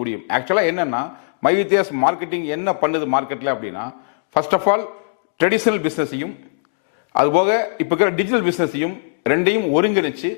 முடியும். ஆக்சுவலாக என்னன்னா மைவித்தியாஸ் மார்க்கெட்டிங் என்ன பண்ணுது மார்க்கெட்டில் அப்படின்னா, ஃபர்ஸ்ட் ஆஃப் ஆல் ட்ரெடிஷ்னல் பிஸ்னஸையும் அதுபோக இப்போ இருக்கிற டிஜிட்டல் பிஸ்னஸையும் ரெண்டையும் ஒருங்கிணைச்சு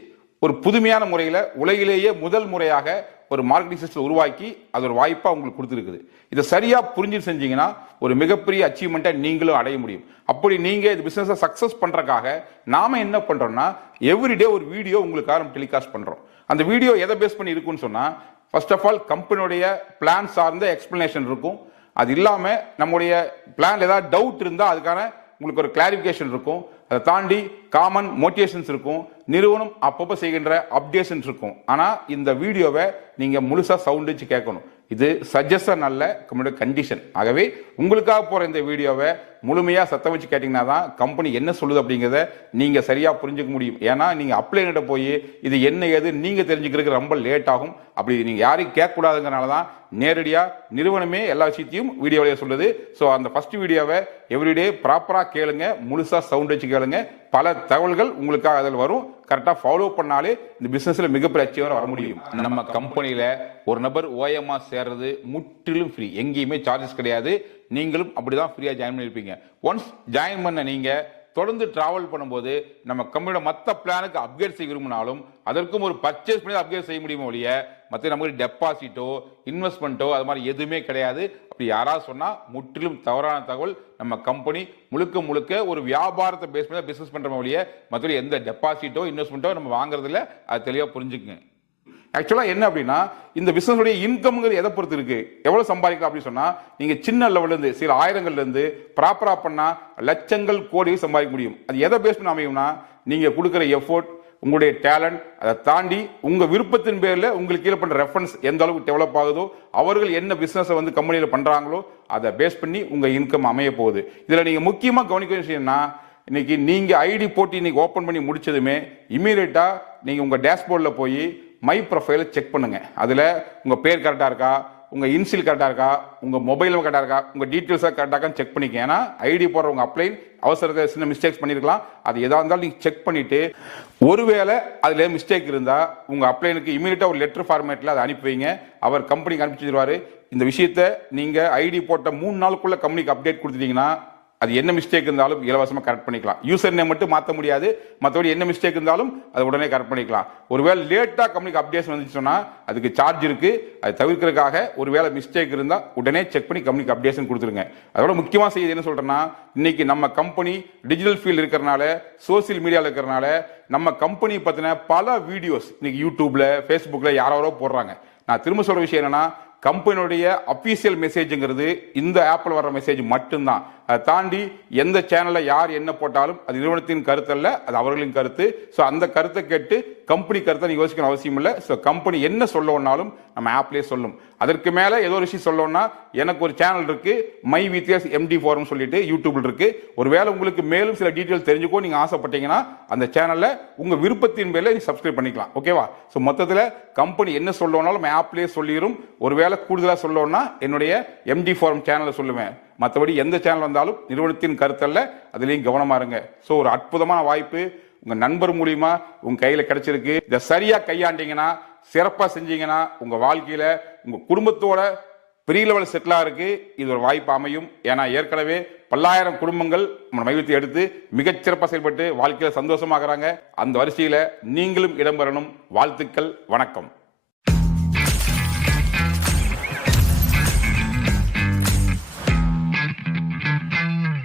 ஒரு புதுமையான முறையில் உலகிலேயே முதல் முறையாக ஒரு மார்க்கெட்டிங் சிஸ்டம் உருவாக்கி அது ஒரு வாய்ப்பாக உங்களுக்கு கொடுத்துருக்குது. இதை சரியாக புரிஞ்சு செஞ்சீங்கன்னா ஒரு மிகப்பெரிய அச்சீவ்மெண்ட்டை நீங்களும் அடைய முடியும். அப்படி நீங்கள் இது பிஸ்னஸை சக்ஸஸ் பண்ணுறக்காக நாம் என்ன பண்ணுறோம்னா, எவ்ரிடே ஒரு வீடியோ உங்களுக்காக டெலிகாஸ்ட் பண்ணுறோம். அந்த வீடியோ எதை பேஸ் பண்ணி இருக்குன்னு சொன்னால், ஃபர்ஸ்ட் ஆஃப் ஆல் கம்பெனியுடைய பிளான் சார்ந்த எக்ஸ்பிளனேஷன் இருக்கும். அது இல்லாமல் நம்முடைய பிளான் ஏதாவது டவுட் இருந்தால் அதுக்கான உங்களுக்கு ஒரு கிளாரிஃபிகேஷன் இருக்கும். அதை தாண்டி காமன் மோட்டிவேஷன்ஸ் இருக்கும். நிறுவனம் அப்பப்போ செய்கின்ற அப்டேஷன்ஸ் இருக்கும். ஆனால் இந்த வீடியோவை நீங்கள் முழுசாக சவுண்ட் வச்சு கேட்கணும். இது சஜஷன் அல்ல, கம்பெனியோட கண்டிஷன். ஆகவே உங்களுக்காக போகிற இந்த வீடியோவை முழுமையாக சத்தம் வச்சு கேட்டிங்கன்னா தான் கம்பெனி என்ன சொல்லுது அப்படிங்கிறத நீங்கள் சரியாக புரிஞ்சுக்க முடியும். ஏன்னா நீங்கள் அப்ளைன்கிட்ட போய் இது என்ன ஏது நீங்கள் தெரிஞ்சுக்கிறதுக்கு ரொம்ப லேட் ஆகும். அப்படி நீங்கள் யாரையும் கேட்கக்கூடாதுங்கிறனால தான் நேரடியாக நிறுவனமே எல்லா விஷயத்தையும் வீடியோவிலேயே சொல்லுது. ஸோ அந்த ஃபர்ஸ்ட் வீடியோவை எவ்ரிடே ப்ராப்பராக கேளுங்க, முழுசாக சவுண்ட் வச்சு கேளுங்க. பல தகவல்கள் உங்களுக்காக அதில் வரும். கரெக்டாக ஃபாலோ பண்ணாலே இந்த பிஸ்னஸில் மிகப்பெரிய அச்சீவராக வர முடியும். நம்ம கம்பெனியில் ஒரு நபர் ஓஎம்ஆ சேர்றது முற்றிலும் ஃப்ரீ, எங்கேயுமே சார்ஜஸ் கிடையாது. நீங்களும் அப்படிதான் ஃப்ரீயாக ஜாயின் பண்ணியிருப்பீங்க. ஒன்ஸ் ஜாயின் பண்ண நீங்கள் தொடர்ந்து டிராவல் பண்ணும்போது நம்ம கம்பெனியோட மற்ற பிளானுக்கு அப்கிரேட் செய்ய விரும்பினாலும் அதற்கும் ஒரு பர்ச்சேஸ் பண்ணி அப்கிரேட் செய்ய முடியுமோ ஒழிய மற்ற நமக்கு டெபாசிட்டோ இன்வெஸ்ட்மெண்ட்டோ அது மாதிரி எதுவுமே கிடையாது. அப்படி யாராவது சொன்னால் முற்றிலும் தவறான தகவல். நம்ம கம்பெனி முழுக்க முழுக்க ஒரு வியாபாரத்தை பேஸ் பண்ணி பிஸ்னஸ் பண்ணுற ஒழிய மற்றபடி எந்த டெபாசிட்டோ இன்வெஸ்ட்மெண்ட்டோ நம்ம வாங்குறதில்ல. அது தெளிவாக புரிஞ்சுக்குங்க. ஆக்சுவலாக என்ன அப்படின்னா, இந்த பிசினஸுடைய இன்கம்ங்கிறது எதை பொறுத்து இருக்கு, எவ்வளோ சம்பாதிக்கலாம் அப்படின்னு சொன்னால், நீங்கள் சின்ன லெவல்லேருந்து சில ஆயிரங்கள்லேருந்து ப்ராப்பராக பண்ணால் லட்சங்கள் கோடிகள் சம்பாதிக்க முடியும். அது எதை பேஸ் பண்ணி அமையும்னா, நீங்கள் கொடுக்குற எஃபோர்ட், உங்களுடைய டேலண்ட், அதை தாண்டி உங்கள் விருப்பத்தின் பேரில் உங்களுக்கு கீழே பண்ணுற ரெஃபரன்ஸ் எந்த அளவுக்கு டெவலப் ஆகுதோ, அவர்கள் என்ன பிஸ்னஸை வந்து கம்பெனியில் பண்ணுறாங்களோ அதை பேஸ் பண்ணி உங்கள் இன்கம் அமைய போகுது. இதில் நீங்கள் முக்கியமாக கவனிக்க விஷயம்னா, இன்னைக்கு நீங்கள் ஐடி போட்டு இன்னைக்கு ஓப்பன் பண்ணி முடிச்சதுமே இமீடியட்டாக நீங்கள் உங்கள் டேஷ்போர்டில் போய் மை ப்ரொஃபைலை செக் பண்ணுங்க. அதில் உங்கள் பேர் கரெக்டாக இருக்கா, உங்கள் இன்சில் கரெக்டாக இருக்கா, உங்கள் மொபைல் கரெக்டாக இருக்கா, உங்கள் டீட்டெயில்ஸாக கரெக்டாக செக் பண்ணிக்க. ஏன்னா ஐடி போடுற உங்கள் அப்ளைன் அவசரத்தை சின்ன மிஸ்டேக்ஸ் பண்ணியிருக்கலாம். அது எதாக இருந்தாலும் நீங்கள் செக் பண்ணிவிட்டு ஒருவேளை அதில் மிஸ்டேக் இருந்தால் உங்கள் அப்ளைனுக்கு இமீடியட்டாக ஒரு லெட்டர் ஃபார்மேட்டில் அதை அனுப்பி வைங்க. அவர் கம்பெனிக்கு அனுப்பிச்சிடுவார். இந்த விஷயத்தை நீங்கள் ஐடி போட்ட 3 நாளுக்குள்ளே கம்பெனிக்கு அப்டேட் கொடுத்துட்டீங்கன்னா அது என்ன மிஸ்டேக் இருந்தாலும் இலவசமாக கரெக்ட் பண்ணிக்கலாம். யூசர் நேம் மட்டும் மாற்ற முடியாது, மற்றபடி என்ன மிஸ்டேக் இருந்தாலும் அதை உடனே கரெக்ட் பண்ணிக்கலாம். ஒருவேளை லேட்டாக கம்பெனிக்கு அப்டேஷன் வந்துச்சு சொன்னால் அதுக்கு சார்ஜ் இருக்கு. அதை தவிர்க்கிறதுக்காக ஒருவேளை மிஸ்டேக் இருந்தால் உடனே செக் பண்ணி கம்பெனிக்கு அப்டேஷன் கொடுத்துருங்க. அதோட முக்கியமாக செய்ய என்ன சொல்றேன்னா, இன்னைக்கு நம்ம கம்பெனி டிஜிட்டல் ஃபீல்டு இருக்கிறனால, சோசியல் மீடியாவில் இருக்கிறனால நம்ம கம்பெனி பற்றின பல வீடியோஸ் இன்னைக்கு யூடியூப்ல ஃபேஸ்புக்ல யாரோ போடுறாங்க. நான் திரும்ப சொல்ற விஷயம் என்னன்னா, கம்பெனியுடைய அபிஷியல் மெசேஜ்ங்கிறது இந்த ஆப்பில் வர்ற மெசேஜ் மட்டும்தான். அதை தாண்டி எந்த சேனலில் யார் என்ன போட்டாலும் அது நிறுவனத்தின் கருத்து அல்ல, அது அவர்களின் கருத்து. ஸோ அந்த கருத்தை கேட்டு கம்பெனி கருத்தை நீங்கள் யோசிக்கணும் அவசியம் இல்லை. ஸோ கம்பெனி என்ன சொல்லணும்னாலும் நம்ம ஆப்லேயே சொல்லும். அதற்கு மேலே ஏதோ ஒரு விஷயம் சொல்லணும்னா எனக்கு ஒரு சேனல் இருக்கு, மை வித்தியாஸ் எம்டி ஃபாரம் சொல்லிட்டு யூடியூப்ல இருக்கு. ஒருவேளை உங்களுக்கு மேலும் சில டீட்டெயில் தெரிஞ்சுக்கோ நீங்கள் ஆசைப்பட்டீங்கன்னா அந்த சேனலை உங்கள் விருப்பத்தின் பேரில் நீங்கள் சப்ஸ்கிரைப் பண்ணிக்கலாம். ஓகேவா? ஸோ மொத்தத்தில் கம்பெனி என்ன சொல்லணும்னாலும் நம்ம ஆப்லேயே சொல்லிடும். ஒருவேளை கூடுதலாக சொல்லணும்னா என்னுடைய எம்டி ஃபாரம் சேனலை சொல்லுவேன். மற்றபடி எந்த சேனல் வந்தாலும் நிறுவனத்தின் கருத்தல்ல, அதுலேயும் கவனமா இருங்க. ஸோ ஒரு அற்புதமான வாய்ப்பு உங்க நண்பர் மூலியமா உங்க கையில கிடைச்சிருக்கு. இதை சரியா கையாண்டீங்கன்னா, சிறப்பா செஞ்சீங்கன்னா உங்க வாழ்க்கையில உங்க குடும்பத்தோட பெரிய லெவல் செட்டிலா இருக்கு. இது ஒரு வாய்ப்பு அமையும். ஏன்னா ஏற்கனவே பல்லாயிரம் குடும்பங்கள் மையத்தை எடுத்து மிகச்சிறப்பாக செயல்பட்டு வாழ்க்கையில சந்தோஷமாகறாங்க. அந்த வரிசையில நீங்களும் இடம்பெறணும். வாழ்த்துக்கள். வணக்கம்.